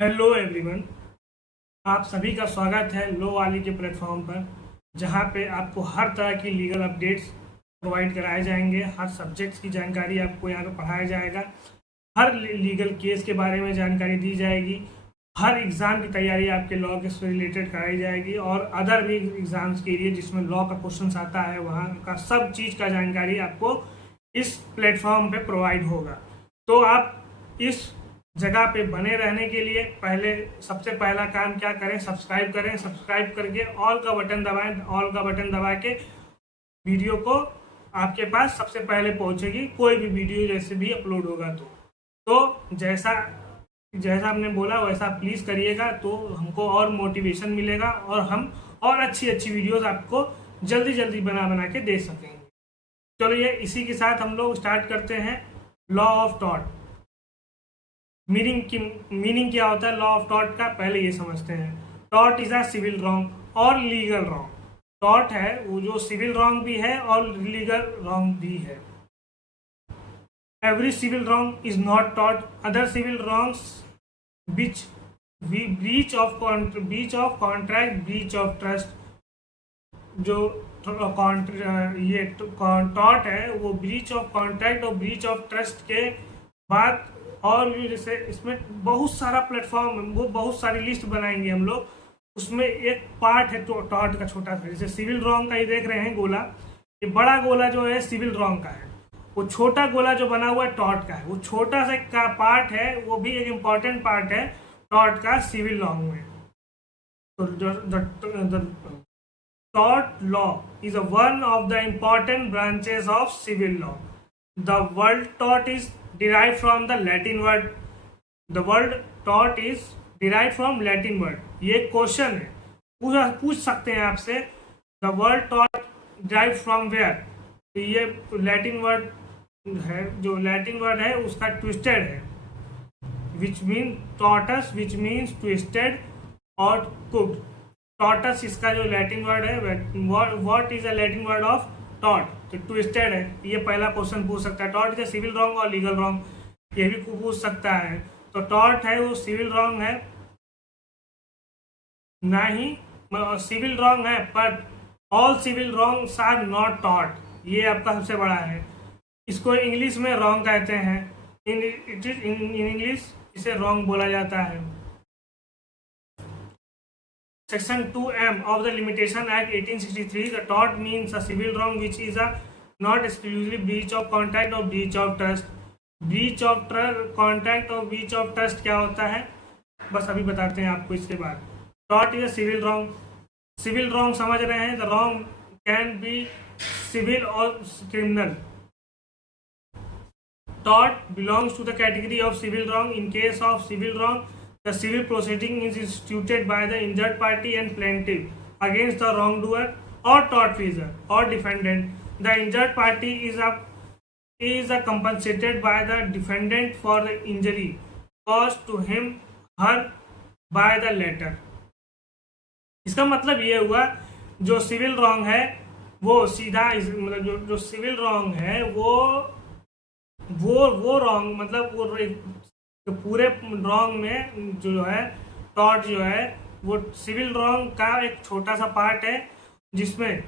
Hello everyone. आप सभी का स्वागत है लो वाली के प्लेटफॉर्म पर, जहां पे आपको हर तरह की लीगल अपडेट्स प्रोवाइड कराए जाएंगे। हर सब्जेक्ट्स की जानकारी आपको यहाँ पे पढ़ाया जाएगा। हर लीगल केस के बारे में जानकारी दी जाएगी। हर एग्ज़ाम की तैयारी आपके लॉ के से रिलेटेड कराई जाएगी और अदर भी एग्ज़ाम्स के लिए जिसमें लॉ का क्वेश्चन आता है वहाँ का सब चीज़ का जानकारी आपको इस प्लेटफॉर्म पे प्रोवाइड होगा। तो आप इस जगह पे बने रहने के लिए पहले सबसे पहला काम क्या करें, सब्सक्राइब करें। सब्सक्राइब करके ऑल का बटन दबाएं। ऑल का बटन दबा के वीडियो को आपके पास सबसे पहले पहुंचेगी कोई भी वीडियो जैसे भी अपलोड होगा। तो जैसा जैसा आपने बोला वैसा प्लीज़ करिएगा, तो हमको और मोटिवेशन मिलेगा और हम और अच्छी अच्छी वीडियोस आपको जल्दी जल्दी बना बना के दे सकेंगे। चलिए इसी के साथ हम लोग स्टार्ट करते हैं। लॉ ऑफ टॉर्ट मीनिंग क्या होता है लॉ ऑफ टॉर्ट का, पहले ये समझते हैं। Tort is a civil wrong और लीगल रॉन्ग। टॉर्ट है वो जो सिविल रॉन्ग भी है और लीगल रॉन्ग भी है। Every civil wrong is not tort. Other civil wrongs which breach of contract, breach of trust, जो ये टॉर्ट है वो ब्रीच ऑफ कॉन्ट्रैक्ट और ब्रीच ऑफ ट्रस्ट के बाद और भी, जैसे इसमें बहुत सारा प्लेटफॉर्म, वो बहुत सारी लिस्ट बनाएंगे हम लोग। उसमें एक पार्ट है तो टॉर्ट का छोटा सा, जैसे सिविल रॉन्ग का ही देख रहे हैं गोला। ये बड़ा गोला जो है सिविल रॉन्ग का है, वो छोटा गोला जो बना हुआ है टॉर्ट का है। वो छोटा सा का पार्ट है, वो भी एक इम्पॉर्टेंट पार्ट है टॉर्ट का सिविल लॉ में। तो tort law is one of the important branches of civil law. The word tort is derived from the Latin word. The word tort is derived from Latin word. ये question है, पूछ सकते हैं आपसे। The word tort derived from where? तो ये Latin word है, जो लैटिन वर्ड है उसका ट्विस्टेड है, which means tortoise, which means twisted और cooked. टॉर्टस इसका जो लैटिन वर्ड है, what is a Latin word of tort, तो ट्विस्टेड है। ये पहला क्वेश्चन पूछ सकता है। टॉर्ट इज सिविल रॉन्ग और लीगल रॉन्ग, ये भी पूछ सकता है। तो टॉर्ट है वो सिविल रॉन्ग है ना ही सिविल रॉन्ग है, but all civil wrongs are not tort. ये आपका सबसे बड़ा है। इसको इंग्लिश में रॉन्ग कहते हैं। इन इंग्लिश इसे रॉन्ग बोला जाता है। Section 2M of the Limitation Act 1863, the tort means a civil wrong which is a not exclusively breach of contract or breach of trust. Breach of contract और breach of trust क्या होता है, बस अभी बताते हैं आपको इसके बाद। Tort is a civil wrong. Civil wrong समझ रहे हैं, the wrong can be civil or criminal. Tort belongs to the category of civil wrong. In case of civil wrong, the civil proceeding is instituted by the injured party and plaintiff against the wrongdoer or tortfeasor or defendant. The injured party is compensated by the defendant for the injury caused to him her by the latter. इसका मतलब ये हुआ जो civil wrong है वो सीधा मतलब जो सिविल रॉन्ग है वो रॉन्ग मतलब वो तो पूरे रॉन्ग में जो है टॉर्ट जो है वो सिविल रॉन्ग का एक छोटा सा पार्ट है, जिसमें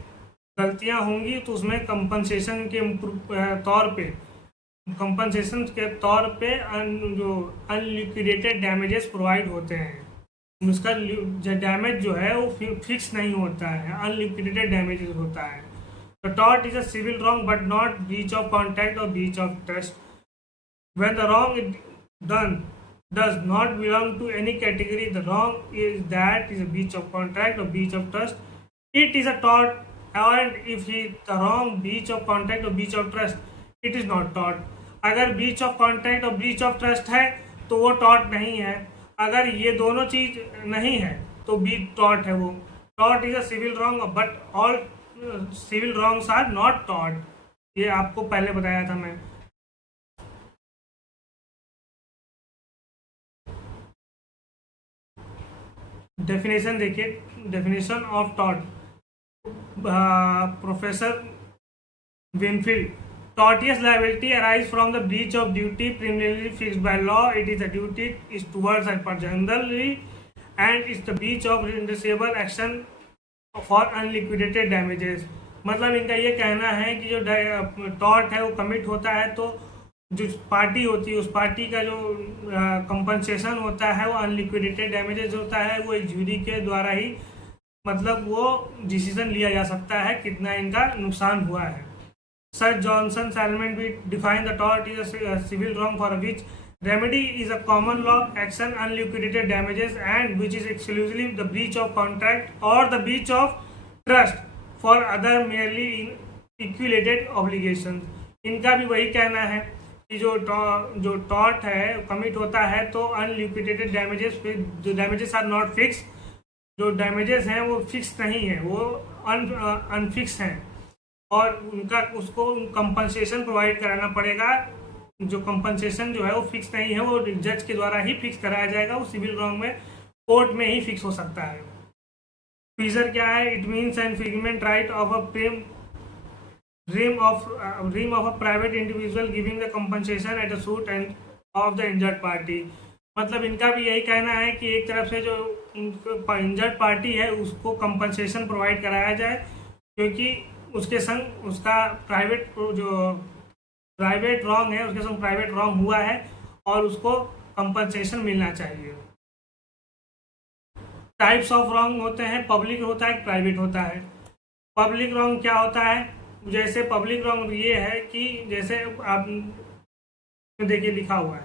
गलतियां होंगी तो उसमें कंपनसेशन के तौर पे जो अनलिक्विडेटेड डैमेजेस प्रोवाइड होते हैं। उसका डैमेज जो है वो फिक्स नहीं होता है, अनलिक्विडेटेड डैमेजेस होता है। तो tort is a civil wrong but not breach of contract और breach of trust. When the wrong done does not belong to any category, the wrong is that is a breach of contract or breach of trust, it is a tort. And if the wrong breach of contract or breach of trust, it is not tort. अगर breach of contract और breach of trust है तो वो tort नहीं है। अगर ये दोनों चीज नहीं है तो भी tort है। वो tort is a civil wrong but all civil wrongs are not tort। ये आपको पहले बताया था मैं। डेफिनेशन देखिए, definition of tort, professor Winfield Tortious liability arise from the breach of duty preliminarily fixed by law. It is a duty is towards a generally and it's the breach of redressable action for unliquidated damages. मतलब इनका ये कहना है कि जो tort है वो commit होता है तो जो पार्टी होती है उस पार्टी का जो कंपनसेशन होता है वो अनलिक्विडेटेड डैमेजेस होता है, वो एक ज्यूरी के द्वारा ही मतलब वो डिसीजन लिया जा सकता है कितना इनका नुकसान हुआ है. Sir Johnson settlement we define the tort is a civil wrong for which remedy is a common law action unliquidated damages and which is exclusively the breach of contract or the breach of trust for other merely equated obligations. इनका भी वही कहना है कि जो tort है commit होता है तो अनलिक्विडेटेड डैमेजेस, जो डैमेजेस आर नॉट फिक्स, जो डैमेजेस हैं वो फिक्स नहीं है, वो अनफिक्स हैं और उनका उसको कंपनसेशन प्रोवाइड कराना पड़ेगा. जो कंपनसेशन जो है वो फिक्स नहीं है, वो जज के द्वारा ही फिक्स कराया जाएगा. वो सिविल रॉन्ग में कोर्ट में ही फिक्स हो सकता है. फीजर क्या है? It means an infringement right of a rim of a private individual giving the compensation at a suit and of the injured party. मतलब इनका भी यही कहना है कि एक तरफ से जो इंजर्ड पार्टी है उसको कंपनसेशन प्रोवाइड कराया जाए क्योंकि उसके संग उसका प्राइवेट रॉन्ग है, उसके संग प्राइवेट रॉन्ग हुआ है और उसको कंपनसेशन मिलना चाहिए. टाइप्स ऑफ रॉन्ग होते हैं, पब्लिक होता है, प्राइवेट होता है. पब्लिक रॉन्ग क्या होता है? जैसे पब्लिक रॉन्ग ये है कि जैसे आप देखिए लिखा हुआ है,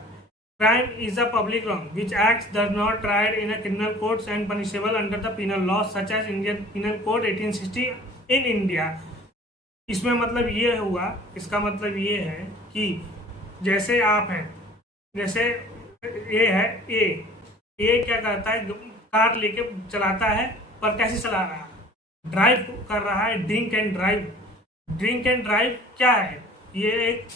crime is a public wrong which acts does not tried in a criminal courts and punishable under the penal law such as Indian penal code 1860 in India. इसमें मतलब ये हुआ, इसका मतलब ये है कि जैसे आप हैं, जैसे ए है, ए क्या करता है, कार लेके चलाता है पर कैसे चला रहा है? ड्राइव कर रहा है, drink and drive. Drink and drive क्या है? ये एक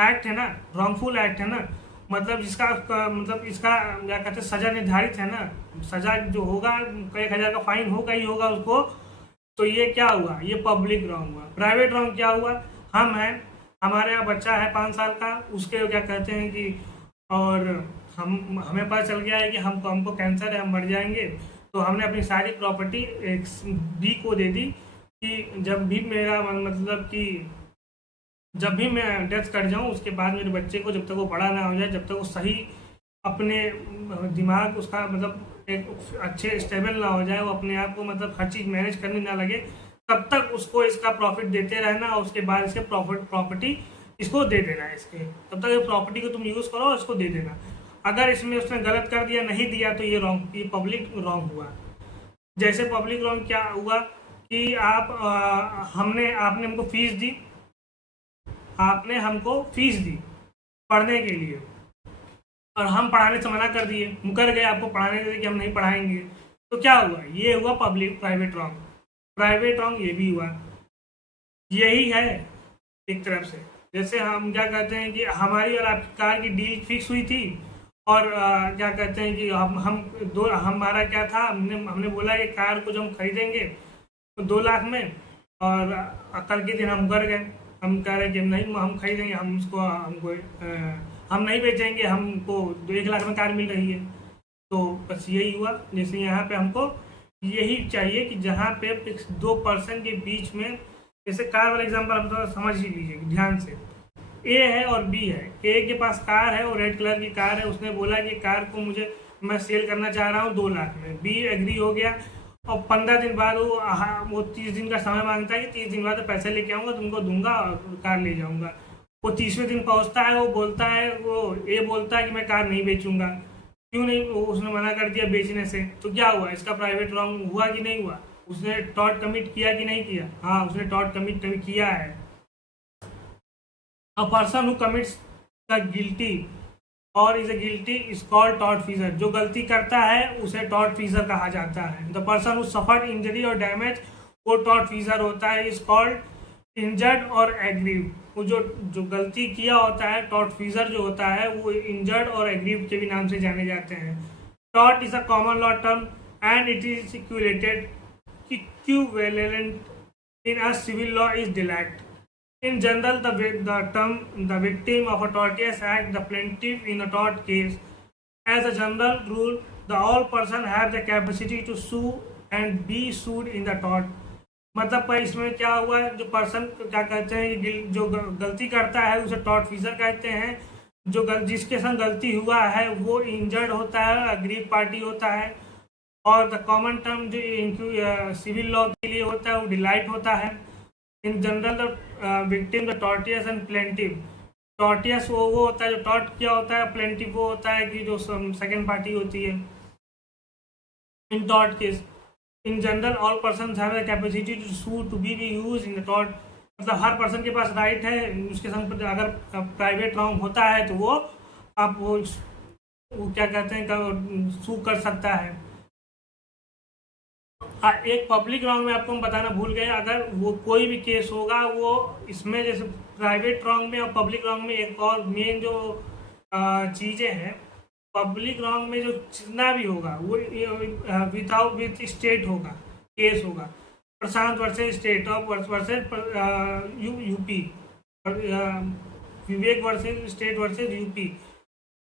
एक्ट है ना, रॉन्गफुल एक्ट है ना, मतलब जिसका मतलब इसका क्या कहते हैं सजा निर्धारित है ना, सजा जो होगा 1,000 का फाइन होगा ही होगा उसको. तो ये क्या हुआ? ये पब्लिक रॉन्ग हुआ. प्राइवेट रॉन्ग क्या हुआ? हम हैं, हमारे यहाँ बच्चा है 5 साल का, उसके क्या कहते हैं कि और हमें पता चल गया है कि हमको कैंसर है, हम मर जाएंगे, तो हमने अपनी सारी प्रॉपर्टी एक बी को दे दी कि जब भी मेरा मतलब कि जब भी मैं डेथ कर जाऊं उसके बाद मेरे बच्चे को जब तक वो बड़ा ना हो जाए, जब तक वो सही अपने दिमाग उसका मतलब एक अच्छे स्टेबल ना हो जाए, वो अपने आप को मतलब हर चीज़ मैनेज करने ना लगे, तब तक उसको इसका प्रॉफिट देते रहना और उसके बाद इसके प्रॉपर्टी इसको दे देना है. इसके तब तक ये प्रॉपर्टी को तुम यूज़ करो और इसको दे देना. अगर इसमें उसने गलत कर दिया, नहीं दिया, तो ये पब्लिक रॉन्ग हुआ. जैसे पब्लिक रॉन्ग क्या हुआ कि आपने हमको फीस दी, आपने हमको फीस दी पढ़ने के लिए और हम पढ़ाने से मना कर दिए, मुकर गए आपको पढ़ाने के लिए कि हम नहीं पढ़ाएंगे, तो क्या हुआ? ये हुआ प्राइवेट रॉन्ग. प्राइवेट रॉन्ग ये भी हुआ. यही है एक तरफ से. जैसे हम क्या कहते हैं कि हमारी और आपकी कार की डील फिक्स हुई थी और क्या कहते हैं कि हमारा क्या था, हमने बोला कि कार को जो हम खरीदेंगे तो 2 लाख में, और कल के दिन हम कर गए, हम कह रहे कि नहीं हम खरीदेंगे, हम नहीं बेचेंगे, हमको 1 लाख में कार मिल रही है. तो बस यही हुआ. जैसे यहाँ पे हमको यही चाहिए कि जहाँ पे 2 पर्सन के बीच में, जैसे कार वाला एग्जाम्पल आप थोड़ा समझ ही लीजिए ध्यान से. ए है और बी है. ए के पास कार है और रेड कलर की कार है, उसने बोला कि कार को मैं सेल करना चाह रहा हूँ 2 लाख में. बी एग्री हो गया और 15 दिन बाद वो 30 दिन का समय मांगता है कि 30 दिन बाद तो पैसे लेके आऊँगा, तुमको दूंगा और कार ले जाऊँगा. वो 30वें दिन पहुँचता है, वो बोलता है, वो ए बोलता है कि मैं कार नहीं बेचूंगा. क्यों नहीं? उसने मना कर दिया बेचने से. तो क्या हुआ? इसका प्राइवेट रॉन्ग हुआ कि नहीं हुआ? उसने टॉर्ट कमिट किया कि नहीं किया? हाँ, उसने टॉर्ट कमिट किया है. A person who commits the guilty और is a guilty is called tortfeasor. जो गलती करता है उसे टॉर्टफीजर कहा जाता है. The person who suffered injury और डैमेज वो टॉर्टफीजर होता है. इज कॉल्ड इंजर्ड और एग्रीव. वो जो गलती किया होता है, टॉर्टफीजर जो होता है वो इंजर्ड और एग्रीव के भी नाम से जाने जाते हैं. Tort is a common law term and it is equivalent in a civil law is delict. In general, the term the victim of a tortious act, the plaintiff in a tort case, as a general rule, the all person have the capacity to sue and be sued in the tort. मतलब पर इसमें क्या हुआ है, जो person क्या कहते हैं, जो गलती करता है उसे टॉर्ट फीसर कहते हैं। जो जिसके संग गलती हुआ है वो इंजर्ड होता है, अग्रीव पार्टी होता है। और द कॉमन टर्म जो सिविल लॉ के लिए होता है वो डिलाइट होता है। In general the victim the tortious and plaintiff. Tortious वो होता है जो टॉर्ट किया होता है, प्लेंटिव वो होता है कि जो सेकेंड पार्टी होती है। In tort case in general all person have the capacity to sue to be sued in the tort. मतलब हर पर्सन के पास राइट है, उसके संग अगर प्राइवेट रॉन्ग होता है तो वो आप वो क्या कहते हैं सू कर सकता है। एक पब्लिक रॉन्ग में आपको हम बताना भूल गए, अगर वो कोई भी केस होगा वो इसमें जैसे प्राइवेट रॉन्ग में और पब्लिक रॉन्ग में एक और मेन जो चीज़ें हैं, पब्लिक रॉन्ग में जो जितना भी होगा वो विदाउट विथ स्टेट होगा, केस होगा। Prashant versus state of versus UP, Vivek versus state versus UP,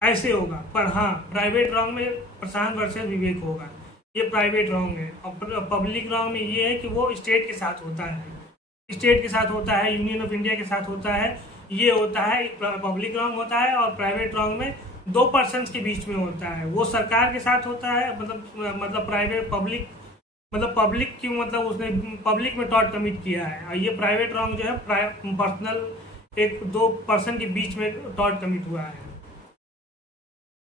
ऐसे होगा। पर हाँ, प्राइवेट रॉन्ग में प्रशांत वर्सेस विवेक होगा, ये प्राइवेट रॉन्ग है। और पब्लिक रॉन्ग में ये है कि वो स्टेट के साथ होता है, स्टेट के साथ होता है, यूनियन ऑफ इंडिया के साथ होता है, ये होता है पब्लिक रॉन्ग होता है। और प्राइवेट रॉन्ग में दो पर्सन्स के बीच में होता है, वो सरकार के साथ होता है। मतलब प्राइवेट पब्लिक मतलब पब्लिक क्यों, मतलब उसने पब्लिक में टॉर्ट कमिट किया है। और ये प्राइवेट रॉन्ग जो है पर्सनल एक दो पर्सन के बीच में टॉर्ट कमिट हुआ है।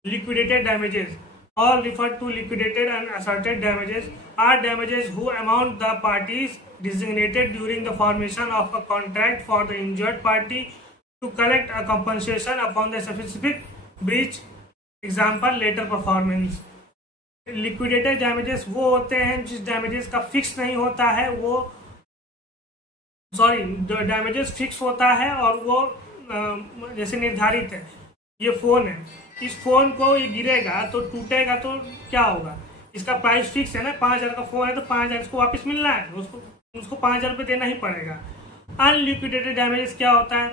Liquidated damages or referred to liquidated and asserted damages are damages who amount the parties designated during the formation of a contract for the injured party to collect a compensation upon the specific breach, example later performance। Liquidated damages वो होते हैं जिस damages का fix नहीं होता है, वो damages fix होता है और वो जैसे निर्धारित है। ये फोन है, इस फोन को ये गिरेगा तो टूटेगा तो क्या होगा, इसका प्राइस फिक्स है ना, 5,000 का फोन है तो 5,000 इसको वापस मिलना है, उसको 5,000 रुपये देना ही पड़ेगा। अनलिक्विडेटेड डैमेजेस क्या होता है,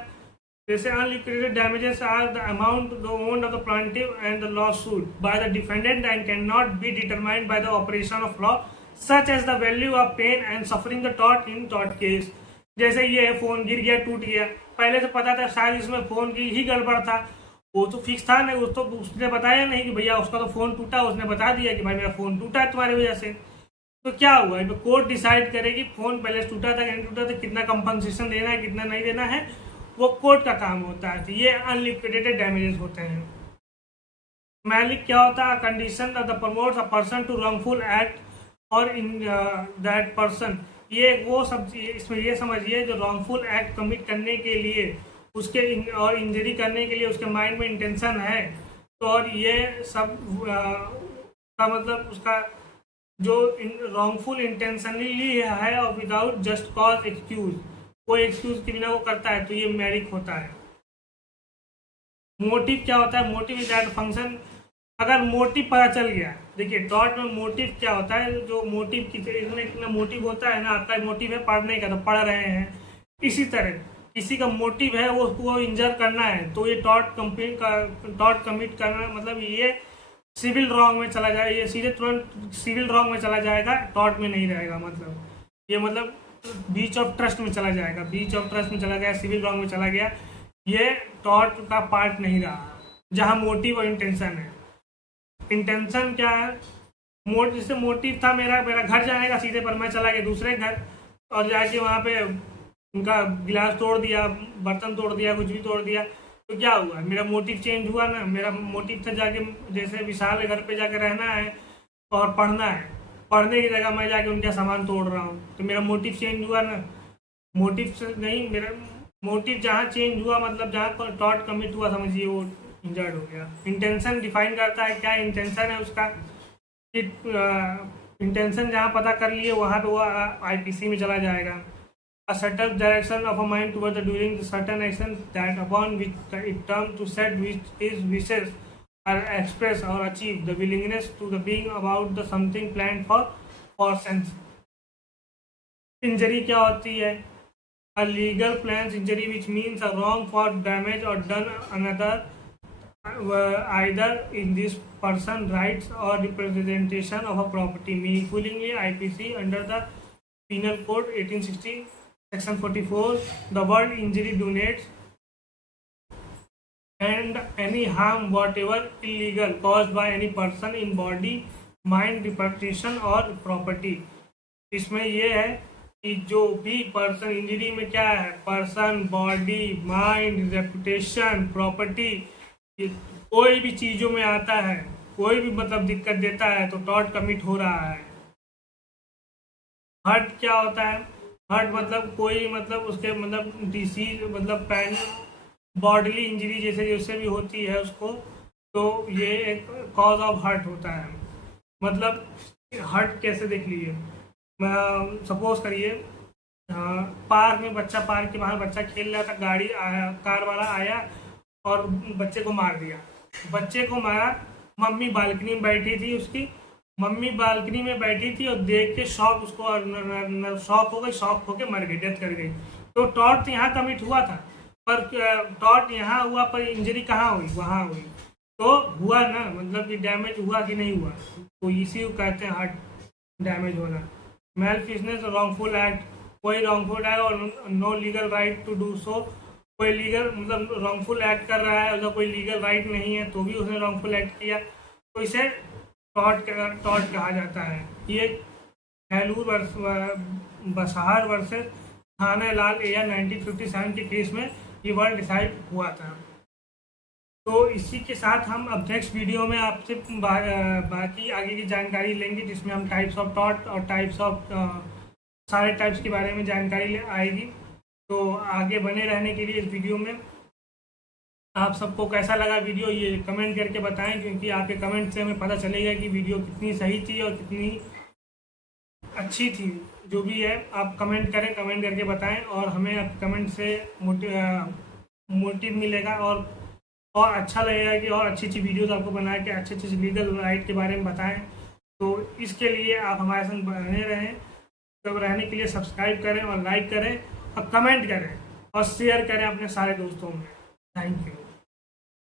जैसे unliquidated damages are the amount owned of the plaintiff and the lawsuit by the defendant and can not be determined by the operation of law such as the value of pain and suffering the tort in tort case. जैसे ये phone गिर गया, टूट गया, पहले से पता था शायद इसमें फोन की ही गड़बड़ था, वो तो फिक्स था नहीं, तो उसने बताया नहीं कि भैया उसका तो फोन टूटा, उसने बता दिया कि भाई मेरा फोन टूटा है तुम्हारी वजह से। तो क्या हुआ, तो कोर्ट डिसाइड करेगी फोन पहले टूटा था कि नहीं टूटा था, कितना कंपनसेशन देना है कितना नहीं देना है, वो कोर्ट का काम होता है। तो ये अनलिक्विडेटेड डैमेजेस होते हैं। मैलिक क्या होता है, condition of the promotes a person to wrongful act और इन दैट पर्सन। ये वो सब इसमें ये समझिए जो रॉन्गफुल एक्ट कमिट करने के लिए उसके और इंजरी करने के लिए उसके माइंड में इंटेंशन है, तो और ये सब का मतलब उसका जो रॉन्गफुल इंटेंशनली है और विदाउट जस्ट कॉज एक्सक्यूज, कोई एक्सक्यूज के बिना वो करता है, तो ये मैरिक होता है। मोटिव क्या होता है, मोटिव इज दैट फंक्शन। अगर मोटिव पता चल गया, देखिए टॉर्ट में मोटिव क्या होता है, जो मोटिव कितना मोटिव होता है ना, आपका मोटिव है पढ़ने का तो पढ़ रहे हैं, इसी तरह किसी का मोटिव है वो उसको इंजर करना है, तो ये टॉर्ट कमिट करना मतलब ये सिविल रॉन्ग में चला जाए, ये सीधे तुरंत सिविल रॉन्ग में चला जाएगा, टॉर्ट में नहीं रहेगा। मतलब ये मतलब बीच ऑफ ट्रस्ट में चला जाएगा, बीच ऑफ ट्रस्ट में चला गया, सिविल रॉन्ग में चला गया, ये टॉर्ट का पार्ट नहीं रहा, जहाँ मोटिव और इंटेंशन है। इंटेंशन क्या है, जैसे मोटिव था मेरा घर जाने का सीधे, पर मैं चला गया दूसरे घर और जाके वहाँ पे उनका गिलास तोड़ दिया, बर्तन तोड़ दिया, कुछ भी तोड़ दिया, तो क्या हुआ, मेरा मोटिव चेंज हुआ ना। मेरा मोटिव था जाके जैसे विशाल घर पे जाके रहना है और पढ़ना है, पढ़ने की जगह मैं जाके उनका सामान तोड़ रहा हूँ, तो मेरा मोटिव चेंज हुआ ना। मोटिव से नहीं, मेरा मोटिव जहाँ चेंज हुआ मतलब जहाँ टॉर्ट कमिट हुआ समझिए वो इंजर्ड हो गया। इंटेंशन डिफाइन करता है क्या इंटेंशन है उसका, इंटेंशन जहाँ पता कर लिए वहाँ पे वो IPC में चला जाएगा। A certain direction of a mind towards the doing certain actions that upon which it turns to set which is wishes are expressed or achieved, the willingness to the being about the something planned for sense। Injury क्या होती है, A legal plans injury which means a wrong for damage or done another either in this person rights or representation of a property meaningfully IPC under the Penal Code 1860 section 44 the word injury denotes and any harm whatever illegal caused by any person in body mind reputation और property। इसमें ये है कि जो भी person injury में क्या है, person body mind reputation property, कोई भी चीजों में आता है, कोई भी मतलब दिक्कत देता है तो टॉर्ट कमिट हो रहा है। हर्ट क्या होता है, हर्ट मतलब कोई मतलब उसके मतलब डिसीज मतलब पैन बॉडीली इंजरी जैसे भी होती है उसको, तो ये एक कॉज ऑफ हर्ट होता है। मतलब हर्ट कैसे देख लीजिए, सपोज करिए पार्क में बच्चा, पार्क के बाहर बच्चा खेल रहा था, गाड़ी आया, कार वाला आया और बच्चे को मार दिया। बच्चे को मारा, मम्मी बालकनी में बैठी थी, उसकी मम्मी बालकनी में बैठी थी और देख के शॉक उसको शॉक हो गई, शॉक होके मर गई, डेथ कर गई। तो टॉर्ट यहाँ कमिट हुआ था, पर टॉर्ट यहाँ हुआ पर इंजरी कहाँ हुई, वहाँ हुई। तो हुआ ना, मतलब कि डैमेज हुआ कि नहीं हुआ, तो इसी को कहते हैं हार्ट डैमेज होना। मैलफिशनेस रॉन्गफुल एक्ट, कोई रॉन्गफुल एक्ट और no legal right to do so. कोई लीगल मतलब रॉन्गफुल एक्ट कर रहा है, मतलब कोई लीगल राइट नहीं है तो भी उसने रॉन्गफुल एक्ट किया, तो इसे टॉर्ट कहा जाता है। ये हेलूर बसहार वर्सेस थाना लाल एयर 1957 के केस में ये वर्ड डिसाइड हुआ था। तो इसी के साथ हम अब नेक्स्ट वीडियो में आपसे बाकी आगे की जानकारी लेंगे, जिसमें हम टाइप्स ऑफ टॉर्ट और टाइप्स ऑफ सारे टाइप्स के बारे में जानकारी आएगी। तो आगे बने रहने के लिए इस वीडियो में आप सबको कैसा लगा वीडियो ये कमेंट करके बताएं, क्योंकि आपके कमेंट से हमें पता चलेगा कि वीडियो कितनी सही थी और कितनी अच्छी थी। जो भी है आप कमेंट करें, कमेंट करके बताएं और हमें आप कमेंट से मोटिव मिलेगा और अच्छा लगेगा कि और अच्छी अच्छी वीडियोस आपको बना के अच्छे अच्छे लीगल राइट के बारे में बताएं। तो इसके लिए आप हमारे संग बने रहें, तो रहने के लिए सब्सक्राइब करें और लाइक करें और कमेंट करें और शेयर करें अपने सारे दोस्तों में। Thank you.